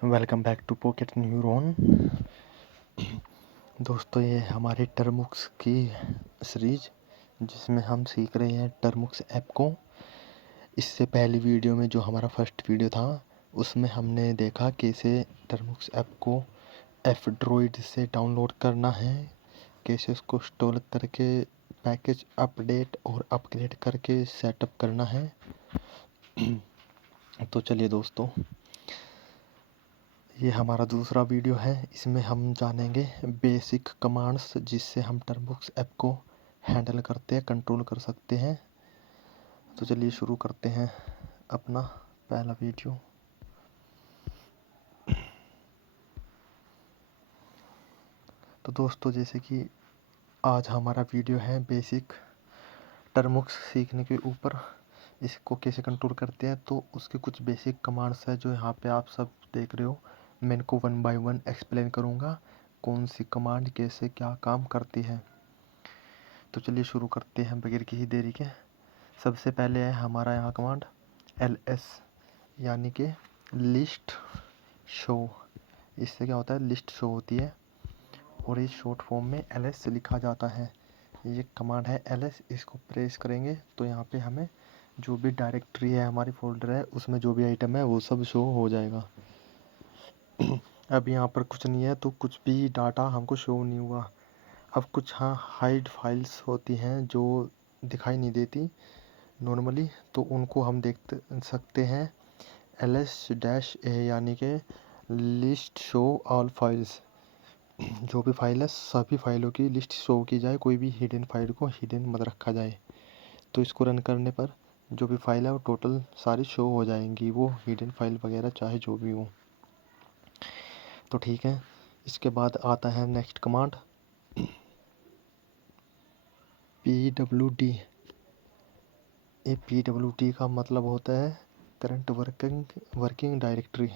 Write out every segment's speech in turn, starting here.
Welcome back to pocket neuron. दोस्तों, ये हमारे टर्मुक्स की सीरीज जिसमें हम सीख रहे हैं टर्मुक्स ऐप को। इससे पहली वीडियो में जो हमारा फर्स्ट वीडियो था उसमें हमने देखा कैसे टर्मुक्स ऐप को एफ-ड्रॉइड से डाउनलोड करना है, कैसे उसको इंस्टॉल करके पैकेज अपडेट और अपग्रेड करके सेटअप करना है। तो चलिए दोस्तों, ये हमारा दूसरा वीडियो है। इसमें हम जानेंगे बेसिक कमांड्स जिससे हम टर्मुक्स ऐप को हैंडल करते हैं, कंट्रोल कर सकते हैं। तो चलिए शुरू करते हैं अपना पहला वीडियो। तो दोस्तों, जैसे कि आज हमारा वीडियो है बेसिक टर्मुक्स सीखने के ऊपर, इसको कैसे कंट्रोल करते हैं। तो उसके कुछ बेसिक कमांड्स है जो यहाँ पे आप सब देख रहे हो। मैं इनको वन बाय वन एक्सप्लेन करूँगा कौन सी कमांड कैसे क्या काम करती है। तो चलिए शुरू करते हैं बगैर किसी देरी के। सबसे पहले है हमारा यहाँ कमांड ls, यानी कि लिस्ट शो। इससे क्या होता है, लिस्ट शो होती है और ये शॉर्ट फॉर्म में ls लिखा जाता है। ये कमांड है ls, इसको प्रेस करेंगे तो यहाँ पे हमें जो भी डायरेक्टरी है, हमारी फोल्डर है, उसमें जो भी आइटम है वो सब शो हो जाएगा। अब यहाँ पर कुछ नहीं है तो कुछ भी डाटा हमको शो नहीं हुआ। अब कुछ हाँ हाइड फाइल्स होती हैं जो दिखाई नहीं देती नॉर्मली, तो उनको हम देख सकते हैं ls-a, यानी कि लिस्ट शो ऑल फाइल्स। जो भी फाइल है सभी फाइलों की लिस्ट शो की जाए, कोई भी हिडन फाइल को हिडन मत रखा जाए। तो इसको रन करने पर जो भी फाइल है वो टोटल सारी शो हो जाएंगी, वो हिडन फाइल वगैरह चाहे जो भी हो। तो ठीक है, इसके बाद आता है नेक्स्ट कमांड pwd। ये pwd का मतलब होता है करंट वर्किंग डायरेक्टरी।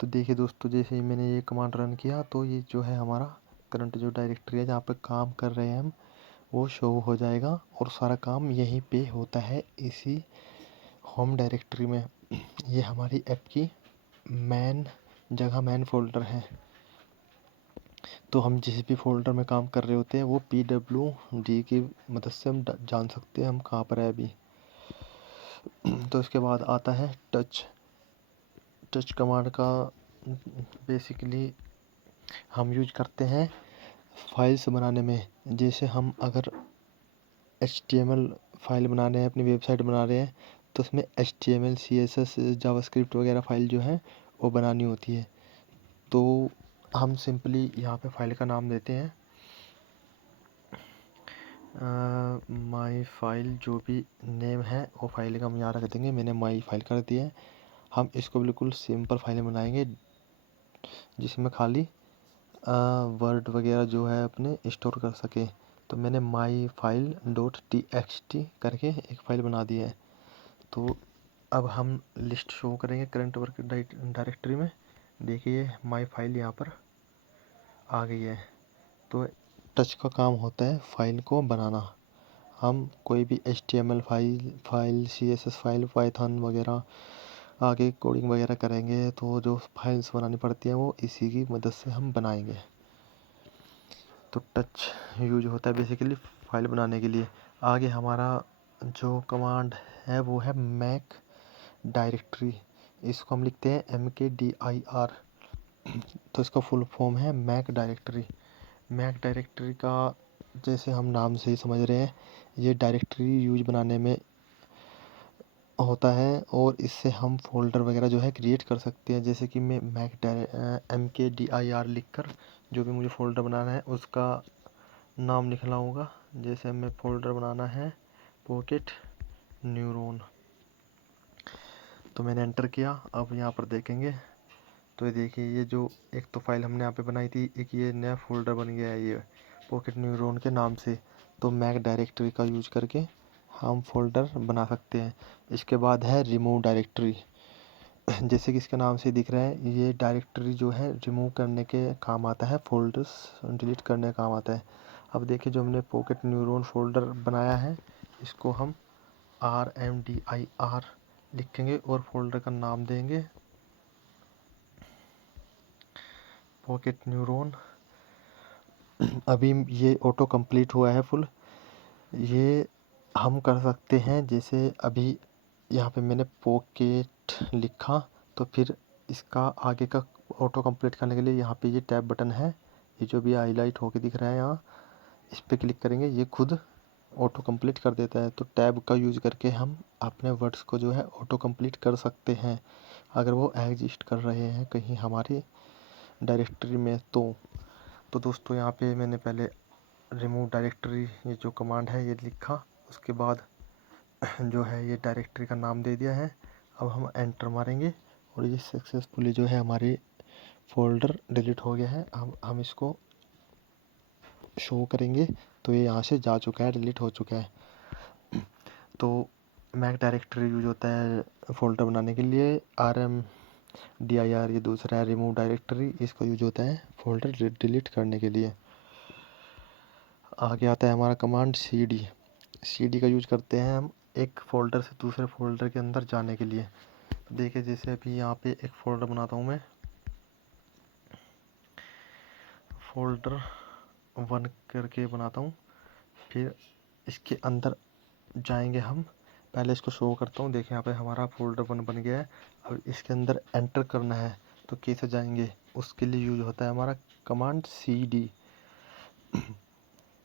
तो देखिए दोस्तों, जैसे ही मैंने ये कमांड रन किया तो ये जो है हमारा करंट जो डायरेक्टरी है जहाँ पर काम कर रहे हैं हम, वो शो हो जाएगा और सारा काम यहीं पे होता है, इसी होम डायरेक्टरी में। ये हमारी ऐप की मेन जगह, मेन फोल्डर है। तो हम जिस भी फोल्डर में काम कर रहे होते हैं वो pwd की मदद से हम जान सकते हैं हम कहाँ पर है अभी। तो इसके बाद आता है टच कमांड का बेसिकली हम यूज करते हैं फाइल्स बनाने में। जैसे हम अगर HTML फाइल बना रहे हैं, अपनी वेबसाइट बना रहे हैं, तो उसमें HTML CSS जावास्क्रिप्ट वगैरह फाइल जो है वो बनानी होती है। तो हम सिंपली यहाँ पे फाइल का नाम देते हैं माई फाइल, जो भी नेम है वो फाइल का हम यहाँ रख देंगे। मैंने माई फाइल कर दिया है। हम इसको बिल्कुल सिंपल फाइल बनाएंगे जिसमें खाली वर्ड वगैरह जो है अपने स्टोर कर सके। तो मैंने माई फाइल .txt करके एक फ़ाइल बना दी है। तो अब हम लिस्ट शो करेंगे करंट वर्क डायरेक्टरी में। देखिए माई फाइल यहाँ पर आ गई है। तो टच का काम होता है फाइल को बनाना। हम कोई भी HTML file CSS file, Python वगैरह आगे कोडिंग वगैरह करेंगे तो जो फाइल्स बनानी पड़ती हैं वो इसी की मदद से हम बनाएंगे। तो टच यूज होता है बेसिकली फाइल बनाने के लिए। आगे हमारा जो कमांड है वो है मैक डायरेक्टरी। इसको हम लिखते हैं MKDIR। तो इसका फुल फॉर्म है मैक डायरेक्टरी। मैक डायरेक्टरी का जैसे हम नाम से ही समझ रहे हैं, ये डायरेक्टरी यूज बनाने में होता है और इससे हम फोल्डर वगैरह जो है क्रिएट कर सकते हैं। जैसे कि मैं MKDIR लिखकर जो भी मुझे फोल्डर बनाना है उसका नाम लिखना होगा। जैसे हमें फोल्डर बनाना है पॉकेट न्यूरॉन, तो मैंने एंटर किया। अब यहाँ पर देखेंगे तो ये देखिए, ये जो एक तो फाइल हमने यहाँ पे बनाई थी, एक ये नया फोल्डर बन गया है ये पॉकेट न्यूरॉन के नाम से। तो मैक डायरेक्टरी का यूज करके हम फोल्डर बना सकते हैं। इसके बाद है रिमूव डायरेक्टरी। जैसे कि इसके नाम से दिख रहा है, ये डायरेक्टरी जो है रिमूव करने के काम आता है, फोल्डर्स डिलीट करने का काम आता है। अब देखिए, जो हमने पॉकेट न्यूरॉन फोल्डर बनाया है इसको हम RMDIR लिखेंगे और फोल्डर का नाम देंगे पॉकेट न्यूरॉन। अभी ये ऑटो कंप्लीट हुआ है फुल। ये हम कर सकते हैं, जैसे अभी यहाँ पे मैंने पॉकेट लिखा, तो फिर इसका आगे का ऑटो कंप्लीट करने के लिए यहाँ पे ये टैब बटन है, ये जो भी हाईलाइट होके दिख रहा है यहाँ, इस पर क्लिक करेंगे, ये खुद ऑटो कंप्लीट कर देता है। तो टैब का यूज़ करके हम अपने वर्ड्स को जो है ऑटो कंप्लीट कर सकते हैं, अगर वो एग्जिस्ट कर रहे हैं कहीं हमारी डायरेक्टरी में। तो दोस्तों यहाँ पे मैंने पहले रिमूव डायरेक्टरी ये जो कमांड है ये लिखा, उसके बाद जो है ये डायरेक्टरी का नाम दे दिया है। अब हम एंटर मारेंगे और ये सक्सेसफुली जो है हमारे फोल्डर डिलीट हो गया है। हम इसको शो करेंगे तो ये यहाँ से जा चुका है, डिलीट हो चुका है। तो मैक डायरेक्टरी यूज होता है फोल्डर बनाने के लिए, RMDIR ये दूसरा है रिमूव डायरेक्टरी, इसका यूज होता है फोल्डर डिलीट करने के लिए। आगे आता है हमारा कमांड CD का यूज करते हैं हम एक फ़ोल्डर से दूसरे फ़ोल्डर के अंदर जाने के लिए। तो देखिए जैसे अभी यहाँ पे एक फ़ोल्डर बनाता हूँ मैं, फ़ोल्डर 1 करके बनाता हूँ, फिर इसके अंदर जाएंगे हम। पहले इसको शो करता हूँ, देखिए यहाँ पे हमारा फ़ोल्डर 1 बन गया है। अब इसके अंदर एंटर करना है, तो कैसे जाएंगे, उसके लिए यूज होता है हमारा कमांड CD।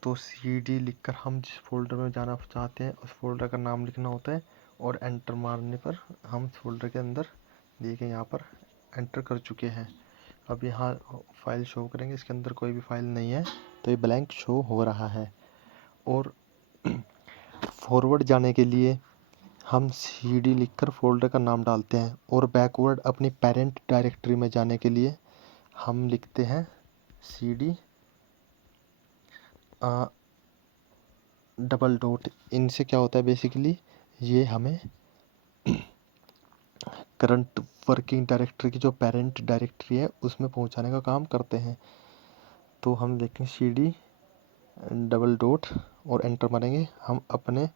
तो CD लिखकर हम जिस फोल्डर में जाना चाहते हैं उस फोल्डर का नाम लिखना होता है, और एंटर मारने पर हम फोल्डर के अंदर देखिए यहाँ पर एंटर कर चुके हैं। अब यहाँ फाइल शो करेंगे, इसके अंदर कोई भी फाइल नहीं है, तो ये ब्लैंक शो हो रहा है। और फॉरवर्ड जाने के लिए हम CD लिखकर फोल्डर का नाम डालते हैं, और बैकवर्ड अपनी पेरेंट डायरेक्टरी में जाने के लिए हम लिखते हैं CD डबल डॉट। इनसे क्या होता है बेसिकली, ये हमें करंट वर्किंग डायरेक्टरी की जो पेरेंट डायरेक्टरी है उसमें पहुंचाने का काम करते हैं। तो हम देखें CD डबल डॉट और एंटर मारेंगे, हम अपने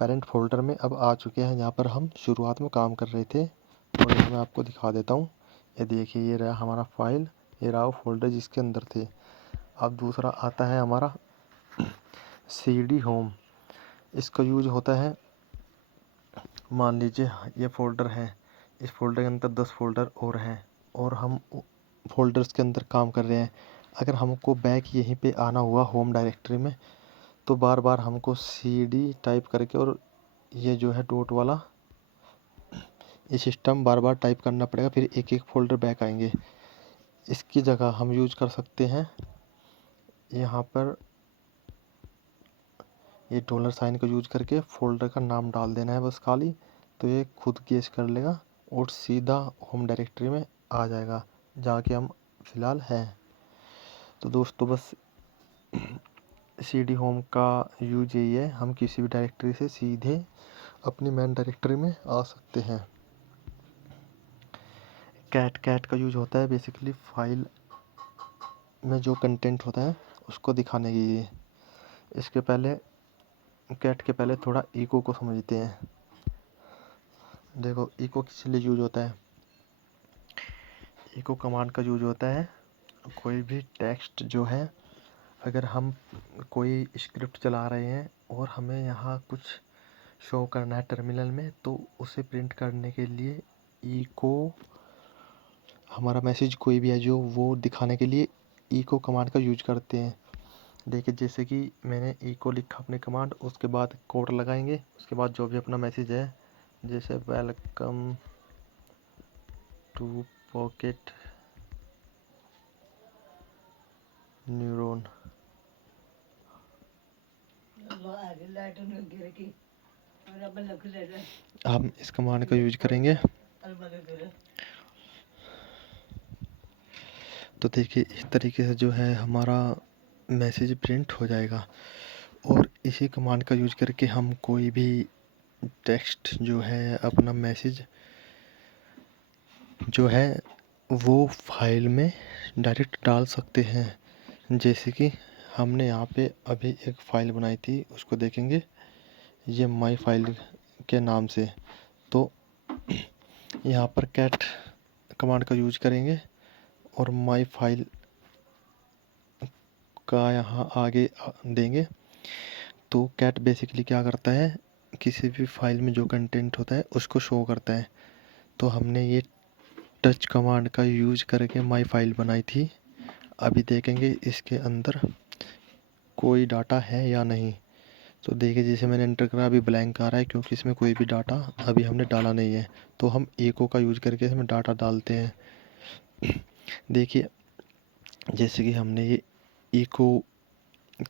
पेरेंट फोल्डर में अब आ चुके हैं, जहाँ पर हम शुरुआत में काम कर रहे थे। और ये मैं आपको दिखा देता हूँ, ये देखिए ये रहा हमारा फाइल, ये रहा वो फोल्डर जिसके अंदर थे। अब दूसरा आता है हमारा CD होम। इसका यूज होता है, मान लीजिए ये फोल्डर है, इस फोल्डर के अंदर 10 फोल्डर और हैं, और हम फोल्डर्स के अंदर काम कर रहे हैं। अगर हमको बैक यहीं पे आना हुआ होम डायरेक्टरी में, तो बार बार हमको CD टाइप करके और ये जो है डॉट वाला ये सिस्टम बार बार टाइप करना पड़ेगा, फिर एक एक फोल्डर बैक आएंगे। इसकी जगह हम यूज कर सकते हैं यहाँ पर ये $साइन का यूज करके फोल्डर का नाम डाल देना है बस खाली, तो ये खुद गेस कर लेगा और सीधा होम डायरेक्टरी में आ जाएगा जहाँ कि हम फ़िलहाल हैं। तो दोस्तों बस CD होम का यूज यही है, हम किसी भी डायरेक्टरी से सीधे अपनी मेन डायरेक्टरी में आ सकते हैं। कैट का यूज होता है बेसिकली फाइल में जो कंटेंट होता है उसको दिखाने के लिए। इसके पहले कैट के पहले थोड़ा इको को समझते हैं। देखो इको किस लिए यूज होता है, इको कमांड का यूज होता है कोई भी टेक्स्ट जो है, अगर हम कोई स्क्रिप्ट चला रहे हैं और हमें यहाँ कुछ शो करना है टर्मिनल में, तो उसे प्रिंट करने के लिए इको, हमारा मैसेज कोई भी है जो वो दिखाने के लिए इको कमांड का यूज करते हैं। देखिए जैसे कि मैंने इको लिखा अपने कमांड, उसके बाद कोड लगाएंगे, उसके बाद जो भी अपना मैसेज है, जैसे वेलकम टू पॉकेट न्यूरॉन, हम इस कमांड का यूज करेंगे। तो देखिए इस तरीके से जो है हमारा मैसेज प्रिंट हो जाएगा। और इसी कमांड का यूज करके हम कोई भी टेक्स्ट जो है, अपना मैसेज जो है वो फाइल में डायरेक्ट डाल सकते हैं। जैसे कि हमने यहाँ पे अभी एक फ़ाइल बनाई थी, उसको देखेंगे ये माई फाइल के नाम से। तो यहाँ पर कैट कमांड का यूज करेंगे और माई फाइल का यहाँ आगे देंगे तो कैट बेसिकली क्या करता है, किसी भी फाइल में जो कंटेंट होता है उसको शो करता है। तो हमने ये टच कमांड का यूज करके माई फाइल बनाई थी। अभी देखेंगे इसके अंदर कोई डाटा है या नहीं। तो देखिए जैसे मैंने एंटर करा अभी ब्लैंक आ रहा है क्योंकि इसमें कोई भी डाटा अभी हमने डाला नहीं है। तो हम एको का यूज करके इसमें डाटा डालते हैं। देखिए जैसे कि हमने ये एको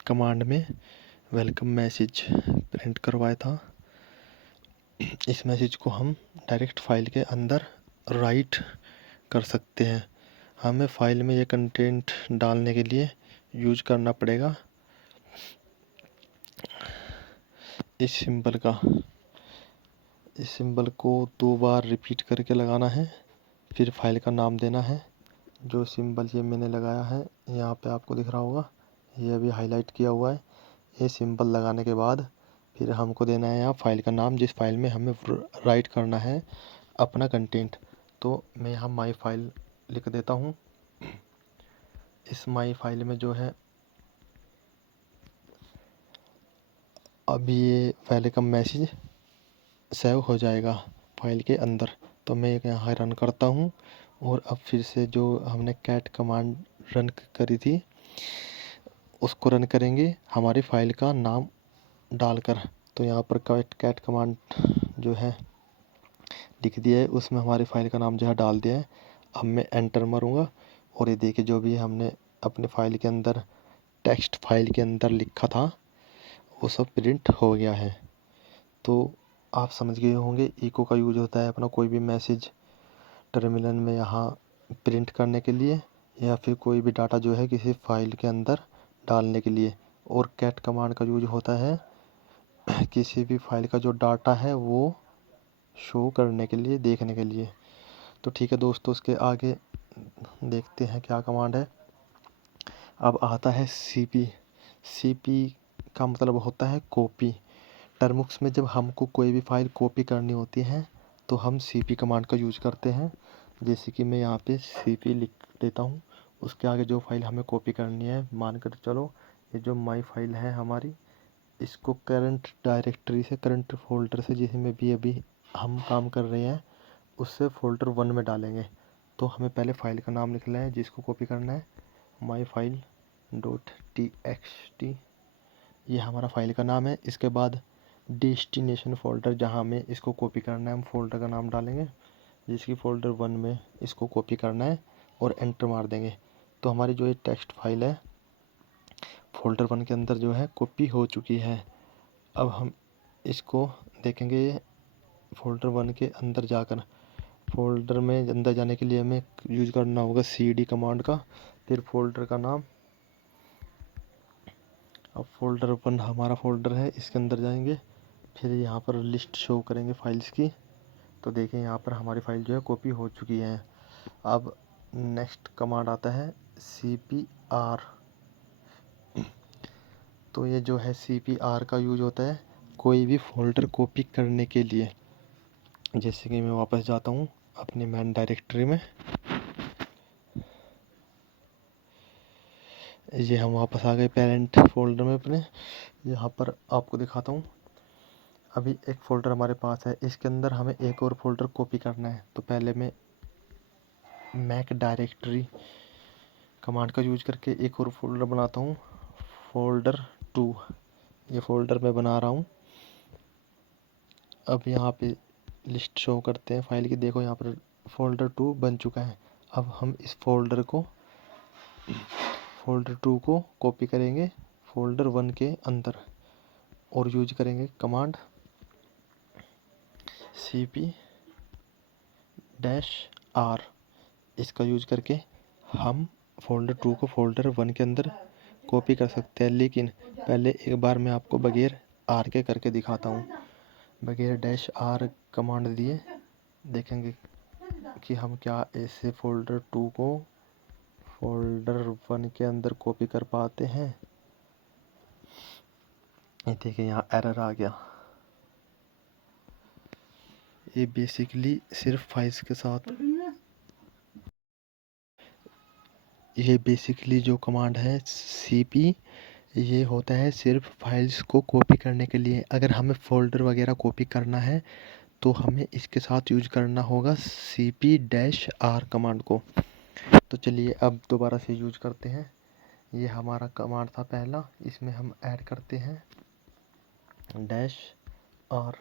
कमांड में वेलकम मैसेज प्रिंट करवाया था, इस मैसेज को हम डायरेक्ट फाइल के अंदर राइट कर सकते हैं। हमें फाइल में ये कंटेंट डालने के लिए यूज करना पड़ेगा इस सिंबल का। इस सिंबल को 2 बार रिपीट करके लगाना है, फिर फाइल का नाम देना है। जो सिंबल ये मैंने लगाया है यहाँ पे आपको दिख रहा होगा, ये अभी हाईलाइट किया हुआ है। ये सिंबल लगाने के बाद फिर हमको देना है यहाँ फाइल का नाम, जिस फाइल में हमें राइट करना है अपना कंटेंट। तो मैं यहाँ माई फाइल लिख देता हूँ। इस माई फाइल में जो है अभी ये वेलकम मैसेज सेव हो जाएगा फाइल के अंदर। तो मैं यहाँ रन करता हूँ और अब फिर से जो हमने कैट कमांड रन करी थी उसको रन करेंगे हमारी फाइल का नाम डालकर। तो यहाँ पर कैट कमांड जो है लिख दिया है, उसमें हमारी फाइल का नाम जो है डाल दिया है। अब मैं एंटर मारूंगा और ये देखिए जो भी हमने अपने फाइल के अंदर टेक्स्ट फाइल के अंदर लिखा था वो सब प्रिंट हो गया है। तो आप समझ गए होंगे इको का यूज होता है अपना कोई भी मैसेज टर्मिनल में यहाँ प्रिंट करने के लिए या फिर कोई भी डाटा जो है किसी फाइल के अंदर डालने के लिए। और कैट कमांड का यूज होता है किसी भी फाइल का जो डाटा है वो शो करने के लिए, देखने के लिए। तो ठीक है दोस्तों, उसके आगे देखते हैं क्या कमांड है। अब आता है सीपी। सीपी का मतलब होता है कॉपी। टर्मिनल में जब हमको कोई भी फाइल कॉपी करनी होती है तो हम सीपी कमांड का यूज करते हैं। जैसे कि मैं यहाँ पे सीपी लिख देता हूँ, उसके आगे जो फाइल हमें कॉपी करनी है, मानकर चलो ये जो माई फाइल है हमारी, इसको करंट डायरेक्टरी से, करंट फोल्डर से जिसमें भी अभी हम काम कर रहे हैं उससे फोल्डर 1 में डालेंगे। तो हमें पहले फाइल का नाम लिखना है जिसको कॉपी करना है, माई फाइल डॉट txt, ये हमारा फाइल का नाम है। इसके बाद डेस्टिनेशन फोल्डर जहाँ हमें इसको कॉपी करना है हम फोल्डर का नाम डालेंगे, जिसकी फोल्डर 1 में इसको कॉपी करना है और एंटर मार देंगे। तो हमारी जो ये टेक्स्ट फाइल है फोल्डर 1 के अंदर जो है कॉपी हो चुकी है। अब हम इसको देखेंगे फोल्डर 1 के अंदर जाकर। फोल्डर में अंदर जाने के लिए हमें यूज करना होगा cd कमांड का, फिर फोल्डर का नाम। अब फोल्डर 1 हमारा फोल्डर है, इसके अंदर जाएंगे, फिर यहाँ पर लिस्ट शो करेंगे फाइल्स की। तो देखें यहाँ पर हमारी फाइल जो है कॉपी हो चुकी है। अब नेक्स्ट कमांड आता है cpr। तो ये जो है cpr का यूज होता है कोई भी फोल्डर कॉपी करने के लिए। जैसे कि मैं वापस जाता हूँ अपनी मैन डायरेक्टरी में, ये हम वापस आ गए पेरेंट फोल्डर में अपने। यहाँ पर आपको दिखाता हूँ, अभी एक फ़ोल्डर हमारे पास है, इसके अंदर हमें एक और फोल्डर कॉपी करना है। तो पहले मैं मैक डायरेक्टरी कमांड का यूज करके एक और फोल्डर बनाता हूँ, फोल्डर 2। ये फोल्डर मैं बना रहा हूँ। अब यहाँ पे लिस्ट शो करते हैं फाइल की, देखो यहाँ पर फोल्डर 2 बन चुका है। अब हम इस फोल्डर 2 को कॉपी करेंगे फोल्डर 1 के अंदर और यूज करेंगे कमांड cp-r। इसका यूज करके हम फोल्डर 2 को फोल्डर 1 के अंदर कॉपी कर सकते हैं। लेकिन पहले एक बार मैं आपको बगैर आर के करके दिखाता हूँ। बगैर -r कमांड दिए देखेंगे कि हम क्या ऐसे फोल्डर 2 को फोल्डर 1 के अंदर कॉपी कर पाते हैं। ये देखिए यहाँ एरर आ गया। ये बेसिकली सिर्फ फाइल्स के साथ ये बेसिकली जो कमांड है cp, ये होता है सिर्फ फाइल्स को कॉपी करने के लिए। अगर हमें फ़ोल्डर वगैरह कॉपी करना है तो हमें इसके साथ यूज करना होगा cp-r कमांड को। तो चलिए अब दोबारा से यूज करते हैं। ये हमारा कमांड था पहला, इसमें हम ऐड करते हैं -r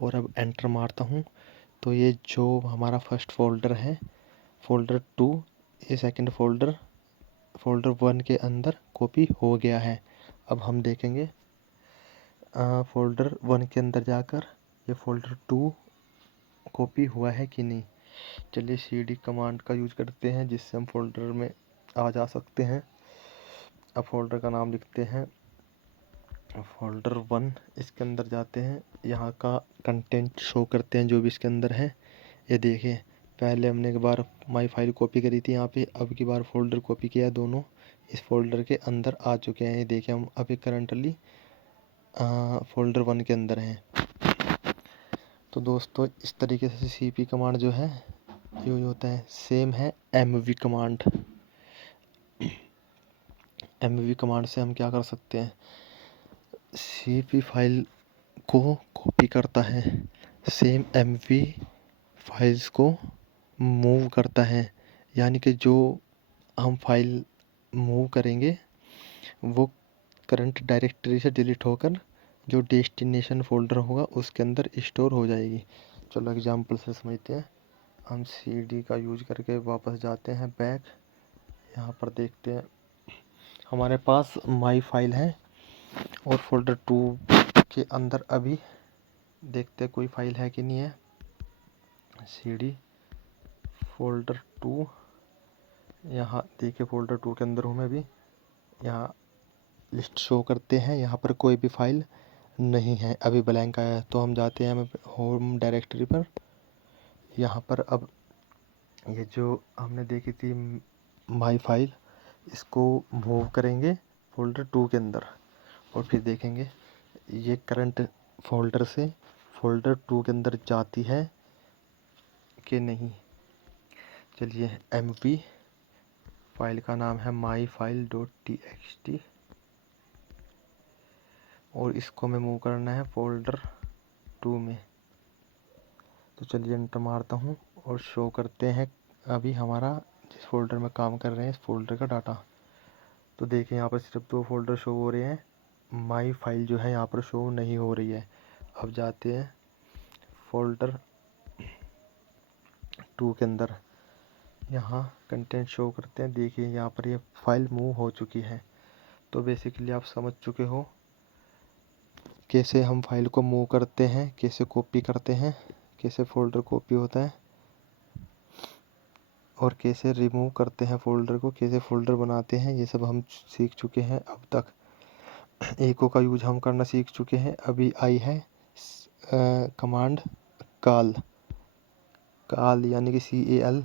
और अब एंटर मारता हूँ तो ये जो हमारा फर्स्ट फोल्डर है फोल्डर 2, ये सेकंड फोल्डर 1 के अंदर कॉपी हो गया है। अब हम देखेंगे फोल्डर 1 के अंदर जाकर ये फोल्डर 2 कॉपी हुआ है कि नहीं। चलिए cd कमांड का यूज करते हैं जिससे हम फोल्डर में आ जा सकते हैं। अब फोल्डर का नाम लिखते हैं फोल्डर 1, इसके अंदर जाते हैं, यहाँ का कंटेंट शो करते हैं जो भी इसके अंदर है। ये देखिए पहले हमने एक बार माई फाइल कॉपी करी थी यहाँ पे, अब की बार फोल्डर कॉपी किया है, दोनों इस फोल्डर के अंदर आ चुके हैं। ये देखिए हम अभी करंटली फोल्डर 1 के अंदर हैं। तो दोस्तों इस तरीके से cp कमांड जो है यूज होता है। सेम है mv कमांड। mv कमांड से हम क्या कर सकते हैं, cp फाइल को कॉपी करता है, सेम mv फाइल्स को मूव करता है। यानी कि जो हम फाइल मूव करेंगे वो करंट डायरेक्टरी से डिलीट होकर जो डेस्टिनेशन फोल्डर होगा उसके अंदर स्टोर हो जाएगी। चलो एग्जांपल से समझते हैं। हम cd का यूज करके वापस जाते हैं बैक। यहाँ पर देखते हैं हमारे पास माई फाइल है और फोल्डर 2 के अंदर अभी देखते हैं कोई फाइल है कि नहीं है। cd फोल्डर 2, यहाँ देखिए फोल्डर 2 के अंदर हूँ मैं भी। यहाँ लिस्ट शो करते हैं, यहाँ पर कोई भी फाइल नहीं है, अभी ब्लैंक आया है। तो हम जाते हैं होम डायरेक्टरी पर। यहाँ पर अब ये जो हमने देखी थी माई फाइल, इसको मूव करेंगे फोल्डर 2 के अंदर और फिर देखेंगे ये करंट फोल्डर से फोल्डर 2 के अंदर जाती है कि नहीं। चलिए mv फाइल का नाम है myfile.txt और इसको हमें मूव करना है फोल्डर 2 में। तो चलिए एंटर मारता हूँ और शो करते हैं अभी हमारा जिस फोल्डर में काम कर रहे हैं इस फोल्डर का डाटा। तो देखिए यहाँ पर सिर्फ 2 फोल्डर शो हो रहे हैं, माई फाइल जो है यहाँ पर शो नहीं हो रही है। अब जाते हैं फोल्डर 2 के अंदर, यहाँ कंटेंट शो करते हैं। देखिए यहाँ पर ये फाइल मूव हो चुकी है। तो बेसिकली आप समझ चुके हो कैसे हम फाइल को मूव करते हैं, कैसे कॉपी करते हैं, कैसे फोल्डर कॉपी होता है और कैसे रिमूव करते हैं फोल्डर को, कैसे फोल्डर बनाते हैं। ये सब हम सीख चुके हैं अब तक। एको का यूज हम करना सीख चुके हैं। अभी आई है कमांड काल यानी कि CAL,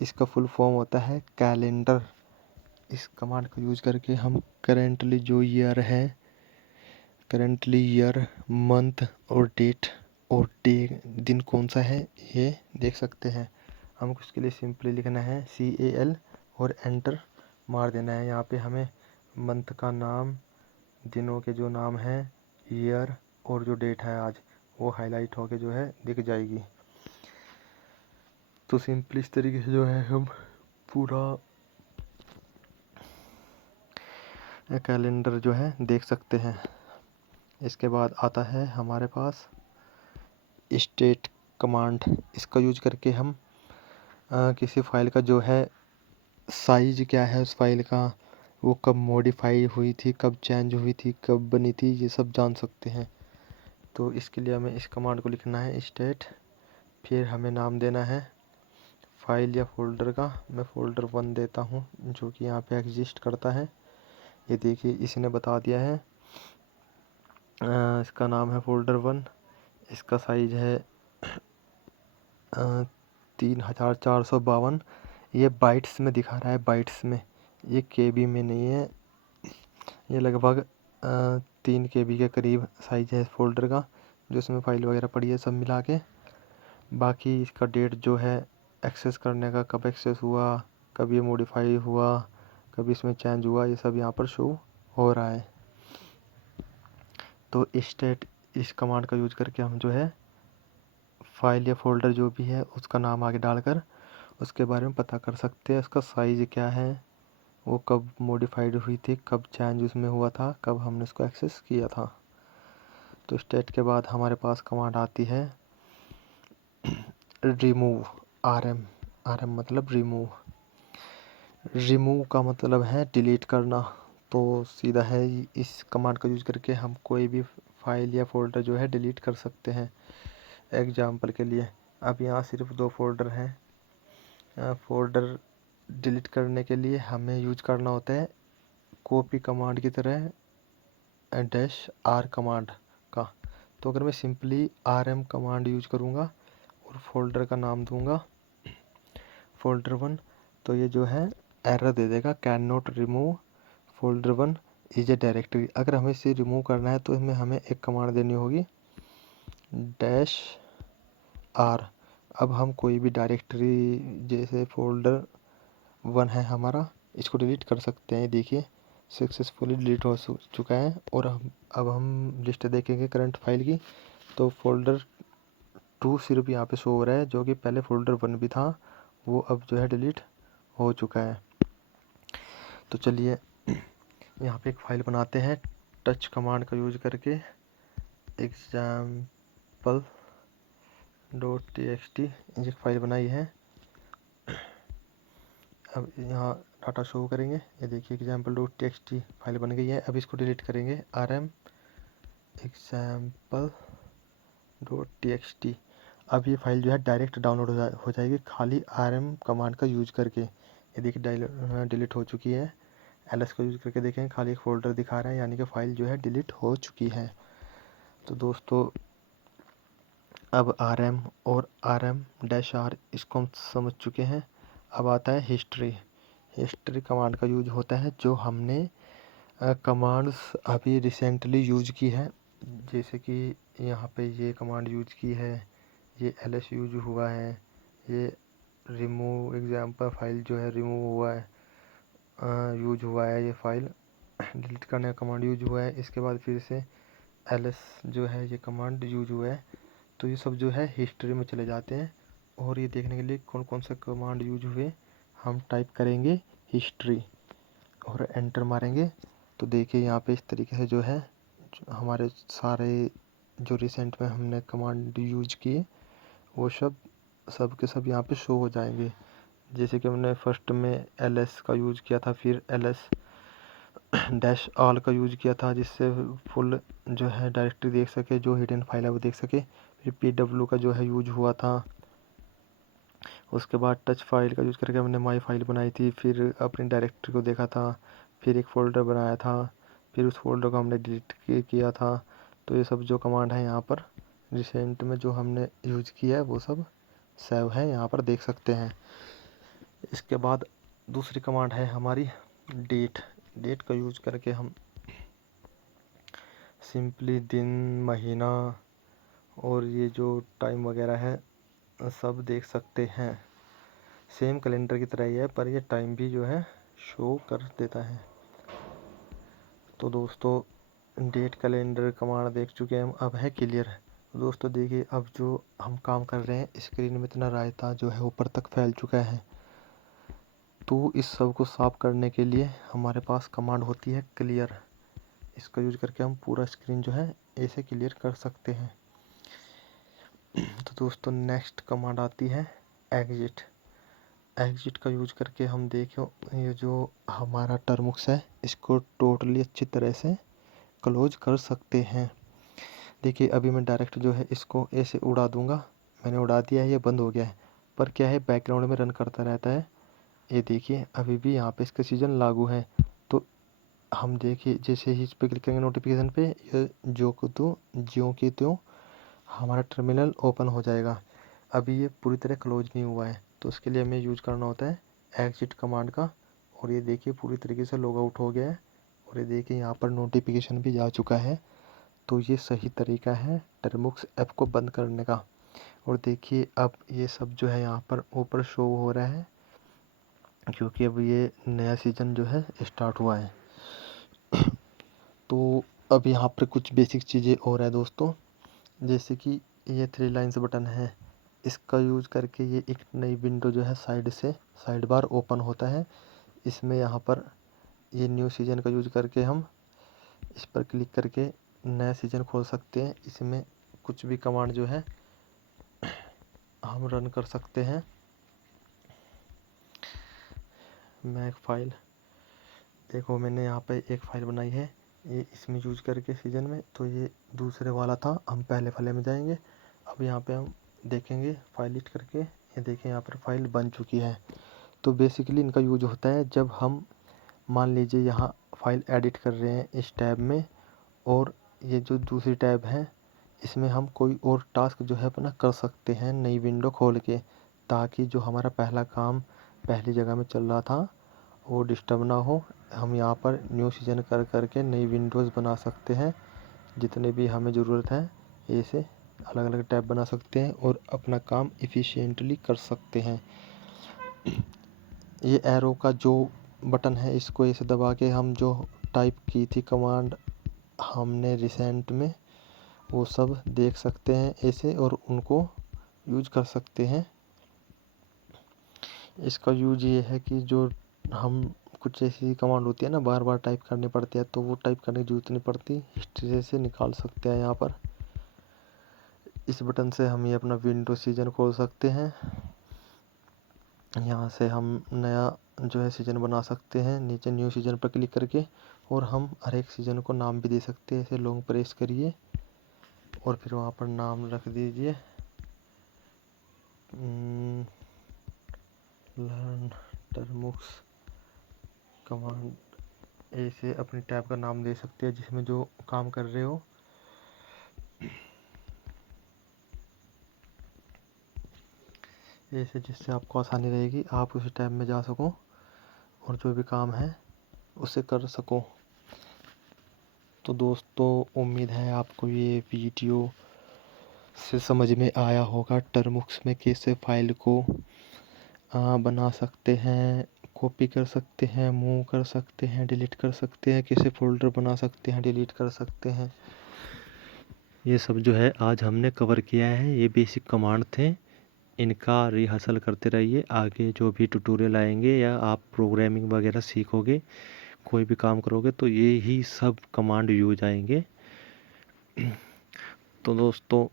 इसका फुल फॉर्म होता है कैलेंडर। इस कमांड का यूज करके हम करेंटली जो ईयर है, करेंटली ईयर, मंथ और डेट और डे, दिन कौन सा है ये देख सकते हैं। हमको इसके लिए सिंपली लिखना है CAL और एंटर मार देना है। यहाँ पे हमें मंथ का नाम, दिनों के जो नाम है, ईयर और जो डेट है आज, वो हाईलाइट होके जो है दिख जाएगी। तो सिंपली इस तरीके से जो है हम पूरा कैलेंडर जो है देख सकते हैं। इसके बाद आता है हमारे पास स्टेट कमांड। इसका यूज करके हम किसी फाइल का जो है साइज क्या है उस फाइल का, वो कब मॉडिफाई हुई थी, कब चेंज हुई थी, कब बनी थी, ये सब जान सकते हैं। तो इसके लिए हमें इस कमांड को लिखना है स्टेट, फिर हमें नाम देना है फाइल या फोल्डर का। मैं फोल्डर 1 देता हूँ जो कि यहाँ पे एग्जिस्ट करता है। ये देखिए इसने बता दिया है, इसका नाम है फोल्डर 1, इसका साइज है 3452। ये बाइट्स में दिखा रहा है, बाइट्स में, ये केबी में नहीं है। ये लगभग 3 KB के करीब साइज है इस फोल्डर का, जो इसमें फाइल वगैरह पड़ी है सब मिला के। बाकी इसका डेट जो है एक्सेस करने का, कब एक्सेस हुआ, कब ये मॉडिफाई हुआ, कभी इसमें चेंज हुआ, ये सब यहाँ पर शो हो रहा है। तो स्टेट इस कमांड का यूज करके हम जो है फाइल या फोल्डर जो भी है उसका नाम आगे डालकर उसके बारे में पता कर सकते हैं। उसका साइज़ क्या है, वो कब मॉडिफाइड हुई थी, कब चेंज उसमें हुआ था, कब हमने उसको एक्सेस किया था। तो स्टेट के बाद हमारे पास कमांड आती है रिमूव। आरएम मतलब रिमूव। रिमूव का मतलब है डिलीट करना। तो सीधा है इस कमांड का यूज करके हम कोई भी फाइल या फोल्डर जो है डिलीट कर सकते हैं। एग्जाम्पल के लिए अब यहाँ सिर्फ 2 फोल्डर हैं। फोल्डर डिलीट करने के लिए हमें यूज करना होता है कॉपी कमांड की तरह -r कमांड का। तो अगर मैं सिंपली rm कमांड यूज करूँगा और फोल्डर का नाम दूंगा फोल्डर 1, तो ये जो है एरर दे देगा, can not remove folder 1 is a directory. अगर हमें इसे रिमूव करना है तो इसमें हमें एक कमांड देनी होगी -r। अब हम कोई भी डायरेक्टरी जैसे फोल्डर 1 है हमारा, इसको डिलीट कर सकते हैं। देखिए सक्सेसफुली डिलीट हो चुका है। और अब हम लिस्ट देखेंगे करंट फाइल की, तो फोल्डर 2 सिर्फ यहाँ पे शो हो रहा है, जो कि पहले फोल्डर 1 भी था, वो अब जो है डिलीट हो चुका है। तो चलिए यहाँ पे एक फाइल बनाते हैं टच कमांड का यूज करके, example.txt एक फाइल बनाई है। अब यहाँ डाटा शो करेंगे, ये देखिए example.txt फाइल बन गई है। अब इसको डिलीट करेंगे rm example.txt। अब ये फाइल जो है डायरेक्ट डाउनलोड हो जाएगी खाली rm कमांड का यूज करके। ये देखिए डिलीट हो चुकी है। ls का यूज करके देखें, खाली एक फोल्डर दिखा रहा है, यानी कि फाइल जो है डिलीट हो चुकी है। तो दोस्तों अब rm और rm-r इसको हम समझ चुके हैं। अब आता है हिस्ट्री। हिस्ट्री कमांड का यूज होता है जो हमने कमांड्स अभी रिसेंटली यूज की है। जैसे कि यहाँ पे ये कमांड यूज की है, ये ls यूज हुआ है, ये रिमूव एग्जाम्पल फाइल जो है रिमूव हुआ है, यूज हुआ है, ये फाइल डिलीट करने का कमांड यूज हुआ है। इसके बाद फिर से ls जो है ये कमांड यूज हुआ है। तो ये सब जो है हिस्ट्री में चले जाते हैं। और ये देखने के लिए कौन कौन सा कमांड यूज हुए, हम टाइप करेंगे हिस्ट्री और एंटर मारेंगे। तो देखिए यहाँ पे इस तरीके से जो है हमारे सारे जो रिसेंट में हमने कमांड यूज किए वो सब के सब यहाँ पे शो हो जाएंगे। जैसे कि हमने फर्स्ट में ls का यूज किया था, फिर ls-all का यूज किया था जिससे फुल जो है डायरेक्टरी देख सके, जो हिडन फाइल है वो देख सके। फिर pw का जो है यूज हुआ था। उसके बाद टच फाइल का यूज़ करके हमने माई फाइल बनाई थी, फिर अपनी डायरेक्टरी को देखा था, फिर एक फ़ोल्डर बनाया था, फिर उस फोल्डर को हमने डिलीट किया था। तो ये सब जो कमांड है यहाँ पर रिसेंट में जो हमने यूज किया है वो सब सेव है, यहाँ पर देख सकते हैं। इसके बाद दूसरी कमांड है हमारी डेट। डेट का यूज करके हम सिंपली दिन, महीना और ये जो टाइम वगैरह है सब देख सकते हैं। सेम कैलेंडर की तरह ही है, पर ये टाइम भी जो है शो कर देता है। तो दोस्तों डेट कैलेंडर कमांड देख चुके हैं हम, अब है क्लियर। दोस्तों देखिए अब जो हम काम कर रहे हैं स्क्रीन में इतना रायता जो है ऊपर तक फैल चुका है। तो इस सब को साफ करने के लिए हमारे पास कमांड होती है क्लियर। इसका यूज करके हम पूरा स्क्रीन जो है ऐसे क्लियर कर सकते हैं। तो दोस्तों नेक्स्ट कमांड आती है एग्जिट। एग्जिट का यूज करके हम देखो ये जो हमारा टर्मुक्स है इसको टोटली अच्छी तरह से क्लोज कर सकते हैं। देखिए अभी मैं डायरेक्ट जो है इसको ऐसे उड़ा दूंगा, मैंने उड़ा दिया है, ये बंद हो गया है, पर क्या है बैकग्राउंड में रन करता रहता है। ये देखिए अभी भी यहाँ पे इसका सीजन लागू है। तो हम देखिए जैसे ही इस पर क्लिक करेंगे नोटिफिकेशन पे, ये ज्यों की त्यों हमारा टर्मिनल ओपन हो जाएगा। अभी ये पूरी तरह क्लोज नहीं हुआ है, तो उसके लिए हमें यूज करना होता है एग्जिट कमांड का। और ये देखिए पूरी तरीके से लॉग आउट हो गया है, और ये देखिए यहाँ पर नोटिफिकेशन भी जा चुका है। तो ये सही तरीका है टर्मुक्स ऐप को बंद करने का। और देखिए अब ये सब जो है यहाँ पर ऊपर शो हो रहा है, क्योंकि अब ये नया सीज़न जो है स्टार्ट हुआ है। तो अब यहाँ पर कुछ बेसिक चीज़ें और है दोस्तों, जैसे कि ये 3 लाइन्स बटन है, इसका यूज़ करके ये एक नई विंडो जो है साइड बार ओपन होता है। इसमें यहाँ पर ये न्यू सीज़न का यूज़ करके हम इस पर क्लिक करके नया सीज़न खोल सकते हैं। इसमें कुछ भी कमांड जो है हम रन कर सकते हैं। मैं एक फ़ाइल देखो, मैंने यहाँ पे एक फ़ाइल बनाई है, ये इसमें यूज़ करके सीज़न में, तो ये दूसरे वाला था। हम पहले वाले में जाएंगे। अब यहाँ पे हम देखेंगे फाइल लिस्ट करके, ये देखें यहाँ पर फाइल बन चुकी है। तो बेसिकली इनका यूज होता है जब हम मान लीजिए यहाँ फाइल एडिट कर रहे हैं इस टैब में, और ये जो दूसरी टैब है इसमें हम कोई और टास्क जो है अपना कर सकते हैं नई विंडो खोल के, ताकि जो हमारा पहला काम पहली जगह में चल रहा था वो डिस्टर्ब ना हो। हम यहाँ पर न्यू सीजन कर करके नई विंडोज़ बना सकते हैं, जितने भी हमें ज़रूरत है ऐसे अलग अलग टैब बना सकते हैं और अपना काम एफिशिएंटली कर सकते हैं। ये एरो का जो बटन है इसको ऐसे दबा के हम जो टाइप की थी कमांड हमने रिसेंट में, वो सब देख सकते हैं ऐसे और उनको यूज कर सकते हैं। इसका यूज ये है कि जो हम कुछ ऐसी कमांड होती है ना बार बार टाइप करनी पड़ती है, तो वो टाइप करने की जरूरत नहीं पड़ती, हिस्ट्री से निकाल सकते हैं। यहाँ पर इस बटन से हम ये अपना विंडो सीजन खोल सकते हैं। यहाँ से हम नया जो है सीजन बना सकते हैं नीचे न्यू सीजन पर क्लिक करके, और हम हर एक सीजन को नाम भी दे सकते हैं। इसे लॉन्ग प्रेस करिए और फिर वहाँ पर नाम रख दीजिए लर्न टर्मुक्स कमांड। ऐसे अपनी टैब का नाम दे सकते हैं जिसमें जो काम कर रहे हो। ऐसे जिससे आपको आसानी रहेगी, आप उस टैब में जा सको और जो भी काम है उसे कर सको। तो दोस्तों उम्मीद है आपको ये वीडियो से समझ में आया होगा टर्मुक्स में कैसे फाइल को बना सकते हैं, कॉपी कर सकते हैं, मूव कर सकते हैं, डिलीट कर सकते हैं, कैसे फोल्डर बना सकते हैं, डिलीट कर सकते हैं। ये सब जो है आज हमने कवर किया है। ये बेसिक कमांड थे, इनका रिहर्सल करते रहिए। आगे जो भी ट्यूटोरियल आएंगे या आप प्रोग्रामिंग वगैरह सीखोगे, कोई भी काम करोगे, तो ये ही सब कमांड यूज आएंगे। तो दोस्तों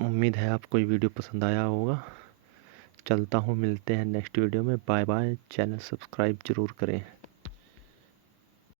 उम्मीद है आपको ये वीडियो पसंद आया होगा। चलता हूँ, मिलते हैं नेक्स्ट वीडियो में। Bye bye. चैनल सब्सक्राइब ज़रूर करें।